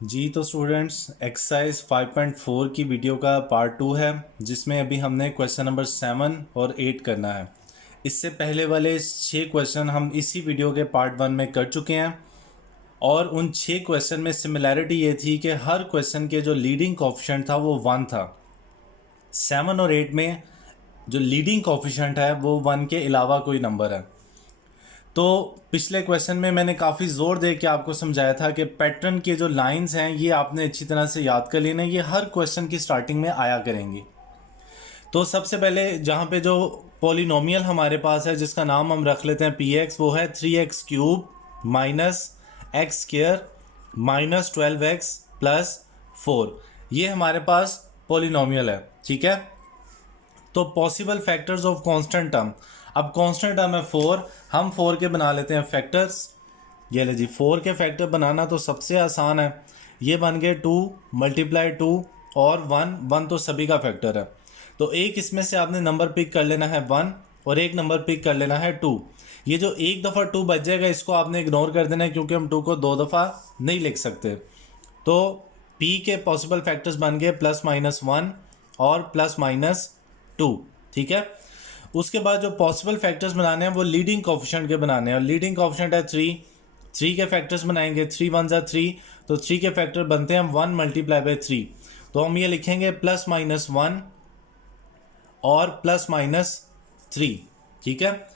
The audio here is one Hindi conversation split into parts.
जी तो स्टूडेंट्स एक्सरसाइज 5.4 की वीडियो का पार्ट 2 है जिसमें अभी हमने क्वेश्चन नंबर 7 और 8 करना है। इससे पहले वाले 6 क्वेश्चन हम इसी वीडियो के पार्ट 1 में कर चुके हैं और उन 6 क्वेश्चन में सिमिलैरिटी ये थी कि हर क्वेश्चन के जो लीडिंग कोएफिशिएंट था वो 1 था। 7 और 8 में जो लीडिंग कोएफिशिएंट है वो 1 के अलावा कोई नंबर है। तो पिछले क्वेश्चन में मैंने काफ़ी ज़ोर दे के आपको समझाया था कि पैटर्न के जो लाइंस हैं ये आपने अच्छी तरह से याद कर लेना, ये हर क्वेश्चन की स्टार्टिंग में आया करेंगी। तो सबसे पहले जहाँ पे जो पॉलिनोमियल हमारे पास है जिसका नाम हम रख लेते हैं पी एक्स, वो है 3x³ minus x square minus 12x plus 4। ये हमारे पास पॉलिनोमियल है, ठीक है। तो possible factors of constant term, अब कांस्टेंट टर्म है 4, हम 4 के बना लेते हैं फैक्टर्स। ये ले जी, 4 के फैक्टर बनाना तो सबसे आसान है। ये बन गए 2 मल्टीप्लाई 2 और 1 तो सभी का फैक्टर है। तो एक इसमें से आपने नंबर पिक कर लेना है 1 और एक नंबर पिक कर लेना है 2। ये जो एक दफ़ा 2 बच जाएगा इसको आपने इग्नोर कर देना है क्योंकि हम 2 को 2 दफ़ा नहीं लिख सकते। तो p के पॉसिबल फैक्टर्स बन गए +-1 और +-2, ठीक है। उसके बाद जो पॉसिबल फैक्टर्स बनाने हैं वो लीडिंग कोएफिशिएंट के बनाने हैं और लीडिंग कोएफिशिएंट है 3 के फैक्टर्स बनाएंगे। 3 × 1 = 3, तो 3 के फैक्टर बनते हैं 1 × 3। तो हम ये लिखेंगे +-1 और +-3, ठीक है।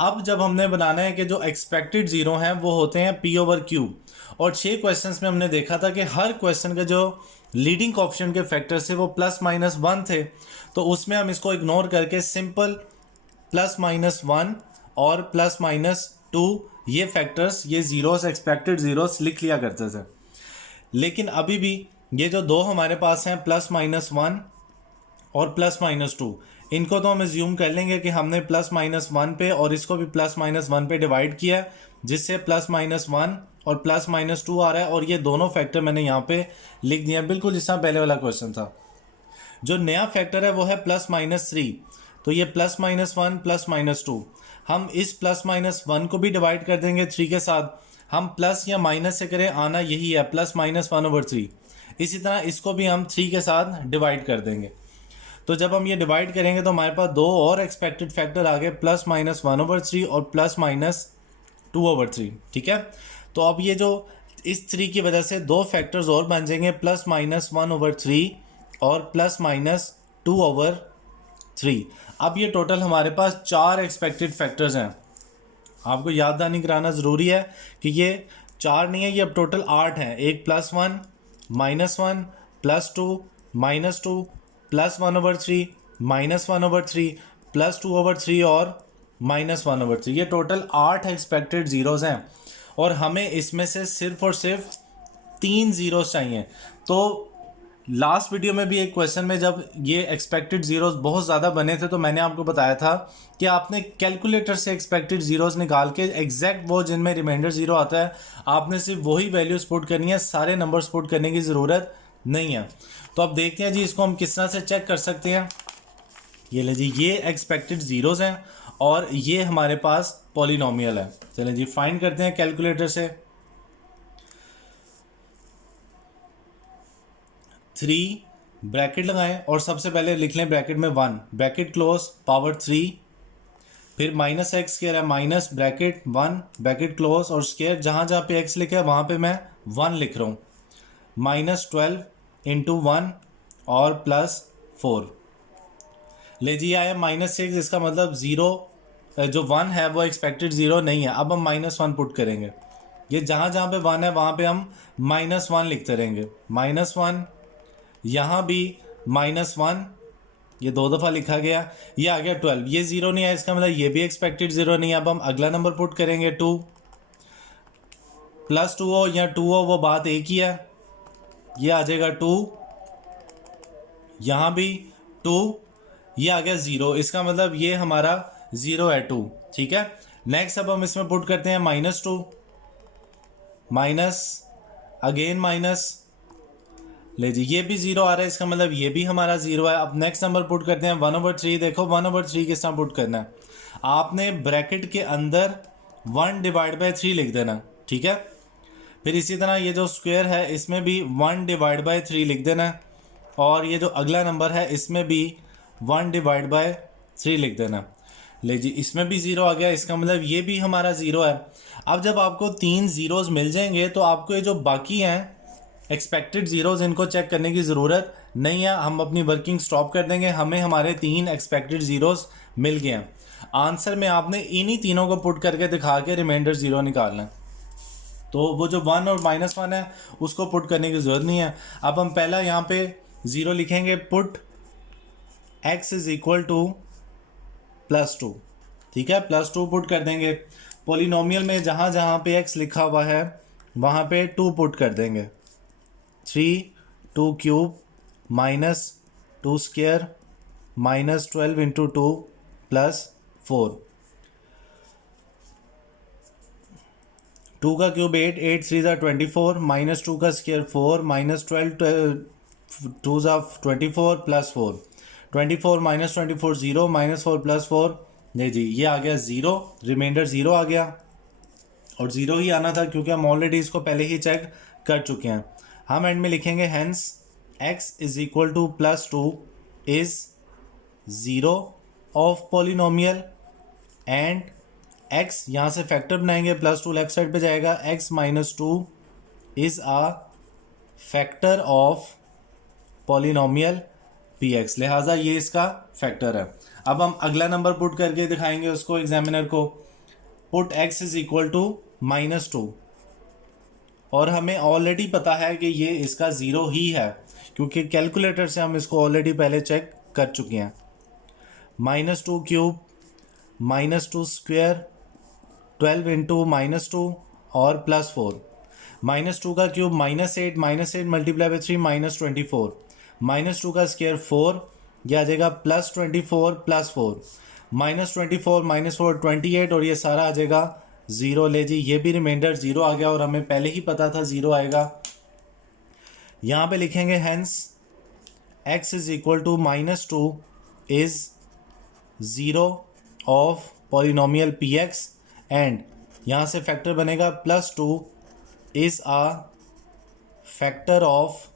अब जब हमने बनाना है कि जो एक्सपेक्टेड ज़ीरो हैं वो होते हैं p/q, और 6 क्वेश्चंस में हमने देखा था कि हर क्वेश्चन का जो लीडिंग कोएफिशिएंट के फैक्टर्स थे वो +-1 थे। तो उसमें हम इसको इग्नोर करके सिंपल +-1 और +-2 ये फैक्टर्स, ये ज़ीरोस, एक्सपेक्टेड ज़ीरोस लिख लिया करते थे। लेकिन अभी भी ये जो दो हमारे पास हैं +-1 और +-2, इनको तो हम एज्यूम कर लेंगे कि हमने +-1 पे और इसको भी +-1 पे डिवाइड किया, जिससे +-1 और +-2 आ रहा है। और ये दोनों फैक्टर मैंने यहाँ पे लिख दिया बिल्कुल जिस तरह पहले वाला क्वेश्चन था। जो नया फैक्टर है वो है +-3, तो ये +-1 +-2, हम इस +-1 को भी डिवाइड कर देंगे 3 के साथ। हम प्लस या माइनस से करें, आना यही है +-1/3। इसी तरह इसको भी हम 3 के साथ डिवाइड कर देंगे। तो जब हम ये डिवाइड करेंगे तो हमारे पास दो और एक्सपेक्टेड फैक्टर आ गए +-1/3 और +-2/3, ठीक है। तो अब ये जो इस 3 की वजह से दो फैक्टर्स और बन जाएंगे +-1/3 और +-2/3। अब ये टोटल हमारे पास 4 एक्सपेक्टेड फैक्टर्स हैं। आपको याददानी कराना ज़रूरी है कि ये 4 नहीं है, ये अब टोटल 8 हैं। एक +1 -1 +2 -2 +1/3 -1/3 +2/3 और -1/3, ये टोटल 8 एक्सपेक्टेड ज़ीरोज़ हैं और हमें इसमें से सिर्फ और सिर्फ 3 ज़ीरोज़ चाहिए। तो लास्ट वीडियो में भी एक क्वेश्चन में जब ये एक्सपेक्टेड ज़ीरोज़ बहुत ज़्यादा बने थे तो मैंने आपको बताया था कि आपने कैलकुलेटर से एक्सपेक्टेड ज़ीरोज़ निकाल के एग्जैक्ट वो जिनमें रिमाइंडर ज़ीरो आता है आपने सिर्फ वही वैल्यूज़ पुट करनी है, सारे नंबर्स पुट करने की ज़रूरत नहीं है। तो अब देखते हैं जी इसको हम किस तरह से चेक कर सकते हैं। ये ले जी, ये एक्सपेक्टेड ज़ीरोज़ हैं और ये हमारे पास पॉलिनोमियल है। चलें जी फाइंड करते हैं कैलकुलेटर से। 3 ब्रैकेट लगाएं और सबसे पहले लिख लें ब्रैकेट में 1, ब्रैकेट क्लोज, पावर 3, फिर -x² है, माइनस ब्रैकेट 1 ब्रैकेट क्लोज और स्क्वायर, जहाँ जहाँ पे x लिखा है वहाँ पे मैं 1 लिख रहा हूँ, -12 × 1 और +4। ले जी आया -6, इसका मतलब ज़ीरो जो 1 है वो एक्सपेक्टेड ज़ीरो नहीं है। अब हम -1 पुट करेंगे, ये जहाँ जहाँ पे 1 है वहाँ पे हम -1 लिखते रहेंगे। -1, यहाँ भी -1, ये 2 दफ़ा लिखा गया, ये आ गया 12, ये ज़ीरो नहीं है, इसका मतलब ये भी एक्सपेक्टेड ज़ीरो नहीं है। अब हम अगला नंबर पुट करेंगे 2, +2 हो या 2 हो वो बात एक ही है, ये आ जाएगा 2, यहाँ भी 2, ये आ गया 0, इसका मतलब ये हमारा 0 है 2, ठीक है। नेक्स्ट अब हम इसमें पुट करते हैं -2, माइनस अगेन माइनस, ले जी ये भी 0 आ रहा है, इसका मतलब ये भी हमारा 0 है। अब नेक्स्ट नंबर पुट करते हैं 1/3। देखो 1/3 किस तरह पुट करना है, आपने ब्रैकेट के अंदर 1/3 लिख देना, ठीक है। फिर इसी तरह ये जो स्क्वायर है इसमें भी 1/3 लिख देना है, और ये जो अगला नंबर है इसमें भी 1/3 लिख देना। ले जी, इसमें भी ज़ीरो आ गया, इसका मतलब ये भी हमारा ज़ीरो है। अब जब आपको 3 ज़ीरोज़ मिल जाएंगे तो आपको ये जो बाकी हैं एक्सपेक्टेड ज़ीरोज़, इनको चेक करने की ज़रूरत नहीं है, हम अपनी वर्किंग स्टॉप कर देंगे। हमें हमारे 3 एक्सपेक्टेड ज़ीरोज़ मिल गए हैं। आंसर में आपने इन्हीं तीनों को पुट करके दिखा के रिमाइंडर ज़ीरो निकालना है। तो वो जो 1 और -1 है उसको पुट करने की ज़रूरत नहीं है। अब हम पहला यहाँ पे ज़ीरो लिखेंगे, put x is equal to +2। ठीक है, +2 पुट कर देंगे। पॉलिनोमियल में जहाँ जहाँ पे x लिखा हुआ है वहाँ पे 2 पुट कर देंगे। 3 2 क्यूब -2 स्क्वायर -12 इंटू 2 +4। 2 का क्यूब 8, 8 3 ज़ा 24, -2 का स्क्वायर 4, -12 2 ज़ा 24 +4, 24 -24 0, -4 +4। नहीं जी, ये आ गया ज़ीरो, रिमाइंडर ज़ीरो आ गया, और ज़ीरो ही आना था क्योंकि हम ऑलरेडी इसको पहले ही चेक कर चुके हैं। हम एंड में लिखेंगे hence x is equal to +2 is zero of polynomial, and x यहाँ से फैक्टर बनाएंगे, +2 लेफ्ट साइड पे जाएगा, x -2 is a factor of polynomial px, लिहाजा ये इसका फैक्टर है। अब हम अगला नंबर पुट करके दिखाएंगे उसको एग्जामिनर को। Put x is equal to -2, और हमें ऑलरेडी पता है कि ये इसका ज़ीरो ही है क्योंकि कैलकुलेटर से हम इसको ऑलरेडी पहले चेक कर चुके हैं। -2 क्यूब -2 स्क्वायर 12 इंटू -2 और +4, -2 का क्यूब -8, -8 मल्टीप्लाई बाई 3 -24, -2 का स्क्वायर 4, यह आ जाएगा +24 +4, -24 -4 28, और ये सारा आ जाएगा ज़ीरो। ले जी, ये भी रिमाइंडर ज़ीरो आ गया और हमें पहले ही पता था ज़ीरो आएगा। यहाँ पे लिखेंगे hence x is equal to -2 is zero of polynomial px, and यहाँ से फैक्टर बनेगा +2 is a factor of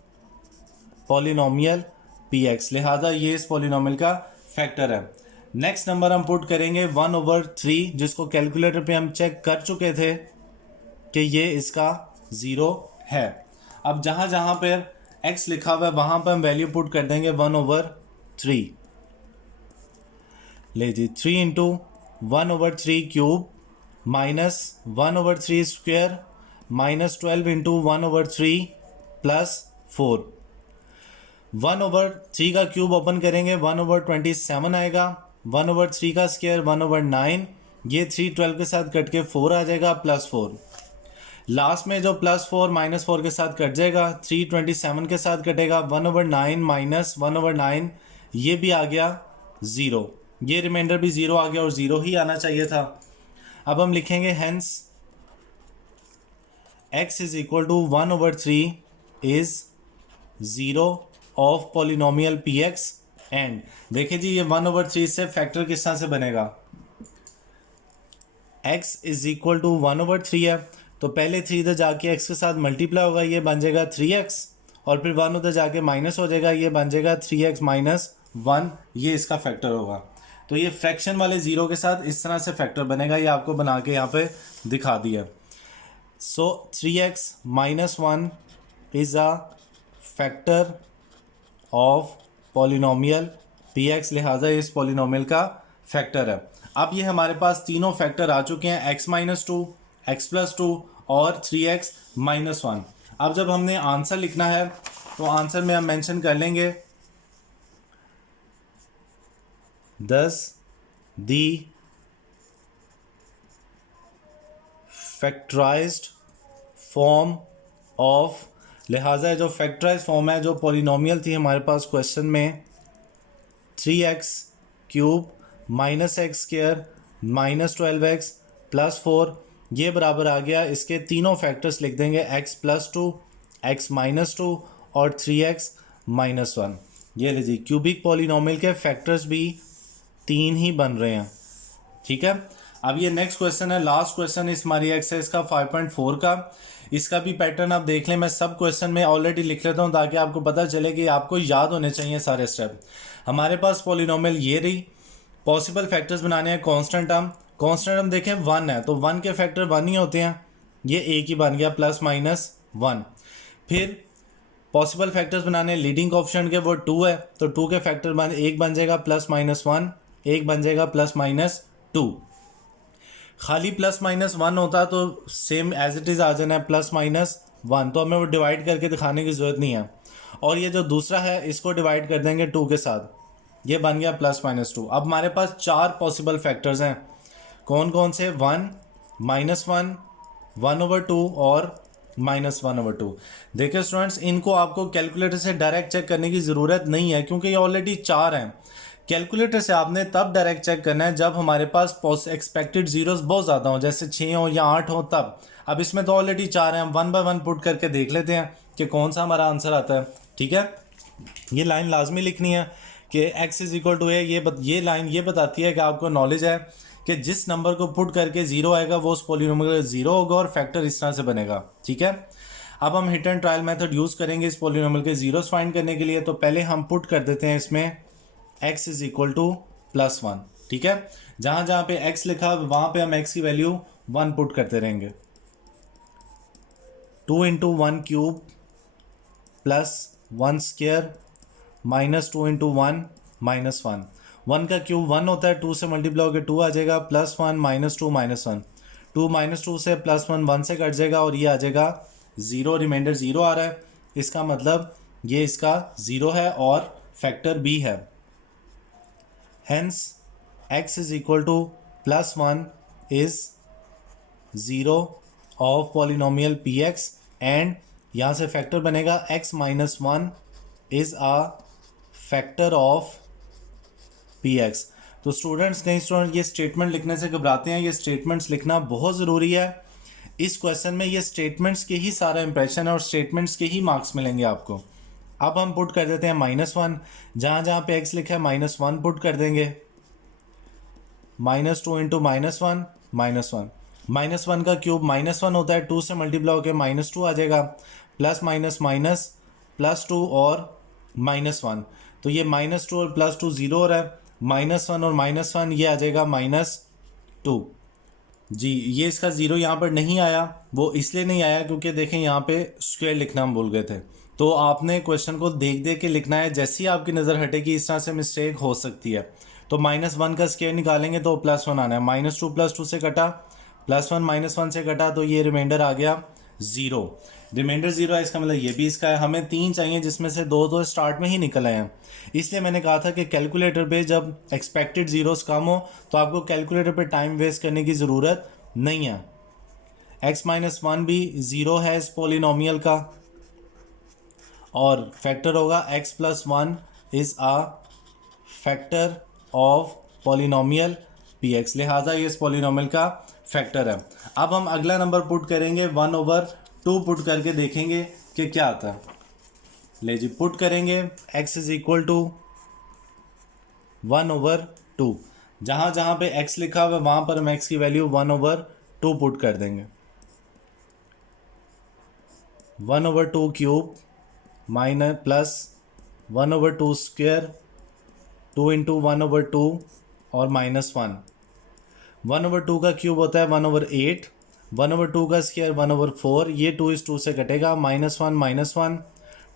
polynomial px, लिहाजा ये इस पॉलिनोमियल का फैक्टर है। नेक्स्ट नंबर हम पुट करेंगे 1/3, जिसको कैलकुलेटर पे हम चेक कर चुके थे कि ये इसका ज़ीरो है। अब जहाँ जहाँ पर x लिखा हुआ है वहाँ पर हम वैल्यू पुट कर देंगे 1/3। ले जी, 3 इंटू 1/3 क्यूब -1/3 स्क्वायर -12 इंटू 1/3 +4। 1/3 का क्यूब ओपन करेंगे 1/27 आएगा, 1/3 का स्क्वायर 1/9, ये 3 12 के साथ कट के 4 आ जाएगा +4। लास्ट में जो +4 -4 के साथ कट जाएगा, 3 27 के साथ कटेगा, 1/9 -1/9, ये भी आ गया ज़ीरो, ये रिमाइंडर भी ज़ीरो आ गया और ज़ीरो ही आना चाहिए था। अब हम लिखेंगे hence x is equal to 1/3 is zero of polynomial px, and देखिए जी, ये 1/3 से फैक्टर किस तरह से बनेगा। x इज़ इक्वल टू 1/3 है तो पहले 3 इधर जाके x के साथ मल्टीप्लाई होगा, ये बन जाएगा 3x, और फिर 1 उधर जाके माइनस हो जाएगा, ये बन जाएगा 3x - 1, ये इसका फैक्टर होगा। तो ये फ्रैक्शन वाले ज़ीरो के साथ इस तरह से फैक्टर बनेगा, ये आपको बना के यहाँ पे दिखा दिया। सो 3x - 1 is a factor of polynomial px, लिहाजा इस पॉलिनोमियल का फैक्टर है। अब ये हमारे पास तीनों फैक्टर आ चुके हैं, x - 2, x + 2 और 3x - 1। अब जब हमने आंसर लिखना है तो आंसर में हम मेंशन कर लेंगे thus the factorized form of, लिहाजा जो फैक्टराइज फॉर्म है, जो पॉलिनोमियल थी हमारे पास क्वेश्चन में, 3x क्यूब -x² -12x +4, ये बराबर आ गया, इसके तीनों फैक्टर्स लिख देंगे, x + 2, x - 2 और 3x - 1। ये लीजिए, क्यूबिक पॉलिनोमियल के फैक्टर्स भी 3 ही बन रहे हैं। ठीक है, अब ये नेक्स्ट क्वेश्चन है, लास्ट क्वेश्चन इस हमारी एक्सरसाइज का 5.4 का। इसका भी पैटर्न आप देख लें, मैं सब क्वेश्चन में ऑलरेडी लिख लेता हूँ ताकि आपको पता चले कि आपको याद होने चाहिए सारे स्टेप। हमारे पास पॉलिनोमियल ये रही, पॉसिबल फैक्टर्स बनाने हैं कांस्टेंट टर्म देखें 1 है तो 1 के फैक्टर 1 ही होते हैं, ये एक ही बन गया +-1। फिर पॉसिबल फैक्टर्स बनाने लीडिंग कोएफिशिएंट के वो 2 है तो 2 के फैक्टर एक बन जाएगा +-1, एक बन जाएगा +-2। खाली +-1 होता तो सेम एज इट इज़ आ जाना है +-1, तो हमें वो डिवाइड करके दिखाने की ज़रूरत नहीं है। और ये जो दूसरा है इसको डिवाइड कर देंगे 2 के साथ, ये बन गया +-2। अब हमारे पास 4 पॉसिबल फैक्टर्स हैं, कौन कौन से? 1, -1, 1/2 और -1/2। देखिए स्टूडेंट्स, इनको आपको कैलकुलेटर से डायरेक्ट चेक करने की ज़रूरत नहीं है क्योंकि ये ऑलरेडी 4 हैं। कैलकुलेटर से आपने तब डायरेक्ट चेक करना है जब हमारे पास एक्सपेक्टेड जीरोस बहुत ज़्यादा हो, जैसे 6 हो या 8 हो तब। अब इसमें तो ऑलरेडी 4 हैं, हम 1 बाय 1 पुट करके देख लेते हैं कि कौन सा हमारा आंसर आता है। ठीक है, ये लाइन लाजमी लिखनी है कि x = a। ये लाइन ये बताती है कि आपको नॉलेज है कि जिस नंबर को पुट करके 0 आएगा वो उस पॉलिनोमियल का 0 होगा और फैक्टर इस तरह से बनेगा। ठीक है, अब हम hit and trial method use करेंगे इस पॉलिनोमियल के जीरोस फाइंड करने के लिए। तो पहले हम पुट कर देते हैं इसमें x = +1। ठीक है, जहाँ जहाँ पे x लिखा वहाँ पे हम x की वैल्यू 1 पुट करते रहेंगे। 2 × 1 क्यूब +1 स्क्वायर -2 × 1 -1। 1 का क्यूब 1 होता है, 2 से मल्टीप्लाई होकर 2 आ जाएगा, +1 -2 -1। 2 -2 से +1 1 से कट जाएगा और ये आ जाएगा 0, रिमाइंडर 0 आ रहा है। इसका मतलब ये इसका 0 है और फैक्टर b है। Hence x = +1 is 0 of polynomial px and यहाँ से फैक्टर बनेगा x - 1 is a factor of px। तो स्टूडेंट्स, कई स्टूडेंट ये स्टेटमेंट लिखने से घबराते हैं, ये स्टेटमेंट्स लिखना बहुत ज़रूरी है। इस क्वेश्चन में ये स्टेटमेंट्स के ही सारा इंप्रेशन है और स्टेटमेंट्स के ही मार्क्स मिलेंगे आपको। अब हम पुट कर देते हैं -1, जहाँ जहाँ पे x लिखा है -1 पुट कर देंगे। -2 × -1 -1। -1 का क्यूब -1 होता है, 2 से मल्टीप्लाई होकर -2 आ जाएगा, प्लस माइनस माइनस +2 और -1। तो ये -2 और +2 0 हो रहा है, -1 और -1 ये आ जाएगा -2। जी, ये इसका 0 यहाँ पर नहीं आया, वो इसलिए नहीं आया क्योंकि देखें यहाँ पे स्क्वायर लिखना हम भूल गए थे। तो आपने क्वेश्चन को देख देख के लिखना है, जैसे ही आपकी नज़र हटेगी इस तरह से मिस्टेक हो सकती है। तो -1 का स्क्वायर निकालेंगे तो +1 आना है, -2 +2 से कटा, +1 -1 से कटा, तो ये रिमाइंडर आ गया 0। रिमाइंडर 0 है, इसका मतलब ये भी इसका है। हमें 3 चाहिए जिसमें से 2 स्टार्ट में ही निकल आए हैं। इसलिए मैंने कहा था कि कैलकुलेटर पे जब एक्सपेक्टेड ज़ीरोस कम हो तो आपको कैलकुलेटर पे टाइम वेस्ट करने की ज़रूरत नहीं है। x - 1 भी 0 है इस पॉलिनोमियल का और फैक्टर होगा x + 1 is a factor of polynomial px, लिहाजा ये इस पॉलिनोमियल का फैक्टर है। अब हम अगला नंबर पुट करेंगे, 1/2 पुट करके देखेंगे कि क्या आता है। ले जी, पुट करेंगे x = 1/2। जहाँ जहाँ पे x लिखा हुआ है वहाँ पर हम x की वैल्यू 1/2 पुट कर देंगे। 1/2 क्यूब प्लस 1/2 स्क्वायर, 2 × 1/2 और -1। 1/2 का क्यूब होता है 1/8, 1/2 का स्क्वायर 1/4, ये 2 इस 2 से कटेगा, -1 -1,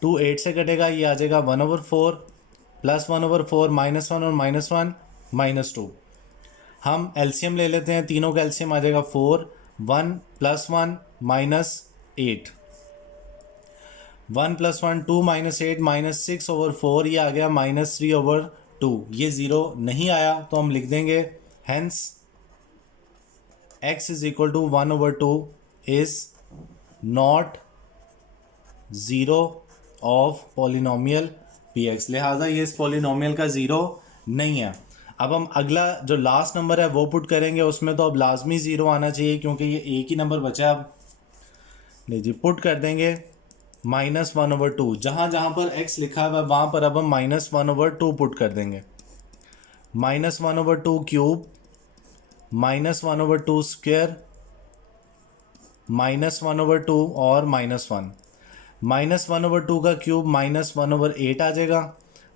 2 8 से कटेगा, ये आ जाएगा 1/4 प्लस 1/4 -1 और -1 -2। हम एलसीएम ले लेते हैं, तीनों का एलसीएम आ जाएगा 4, 1 + 1 -8, 1 + 1 2 -8 -6/4, ये आ गया -3/2। ये 0 नहीं आया तो हम लिख देंगे hence x = 1/2 is not 0 of polynomial px, लिहाजा ये इस पॉलिनोमियल का 0 नहीं है। अब हम अगला जो लास्ट नंबर है वो पुट करेंगे, उसमें तो अब लाजमी 0 आना चाहिए क्योंकि ये एक ही नंबर बचा। अब लीजिए, पुट कर देंगे -1/2, जहाँ जहाँ पर x लिखा हुआ है वहाँ पर अब हम -1/2 पुट कर देंगे। -1/2 क्यूब -1/2 स्क्वायर -1/2 और -1। -1/2 का क्यूब -1/8 आ जाएगा।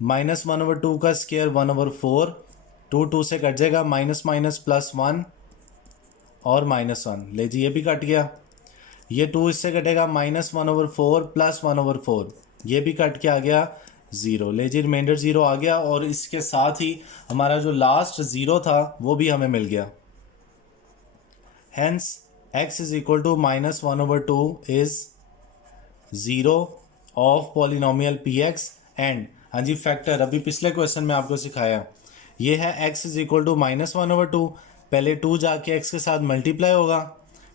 -1/2 का स्क्वायर 1/4। 2 से कट जाएगा, माइनस माइनस +1 और -1। ले जी ये भी कट गया। ये 2 इससे कटेगा, -1/4 + 1/4, ये भी कट के आ गया 0। ले जी रिमाइंडर 0 आ गया और इसके साथ ही हमारा जो लास्ट 0 था वो भी हमें मिल गया। Hence x is equal to -1/2 is 0 of polynomial px and, हाँ जी फैक्टर अभी पिछले क्वेश्चन में आपको सिखाया, ये है x is equal to -1/2। पहले 2 जाके x के साथ मल्टीप्लाई होगा,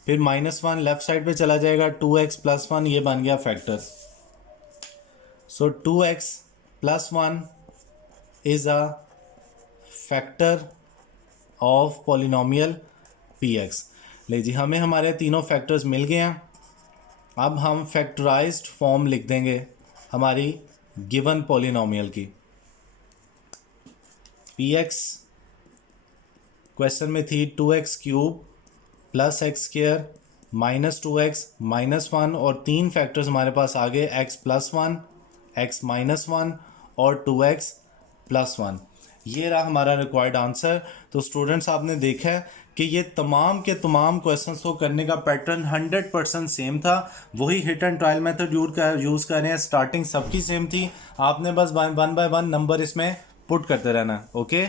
फिर -1 लेफ्ट साइड पे चला जाएगा, 2x + 1 ये बन गया factor. So 2x + 1 is a factor of polynomial px। ले जी हमें हमारे तीनों फैक्टर्स मिल गए हैं। अब हम फैक्टराइज्ड फॉर्म लिख देंगे हमारी गिवन पॉलिनोमियल की। px क्वेश्चन में थी 2x³ + x² -2x -1 और 3 फैक्टर्स हमारे पास आ गए, x + 1, x -1 और 2x + 1। ये रहा हमारा रिक्वायर्ड आंसर। तो स्टूडेंट्स आपने देखा है कि ये तमाम के तमाम क्वेश्चंस को करने का पैटर्न 100% सेम था। वही hit and trial method use कर रहे हैं। स्टार्टिंग सबकी सेम थी, आपने बस 1 बाय 1 नंबर इसमें पुट करते रहना। ओके।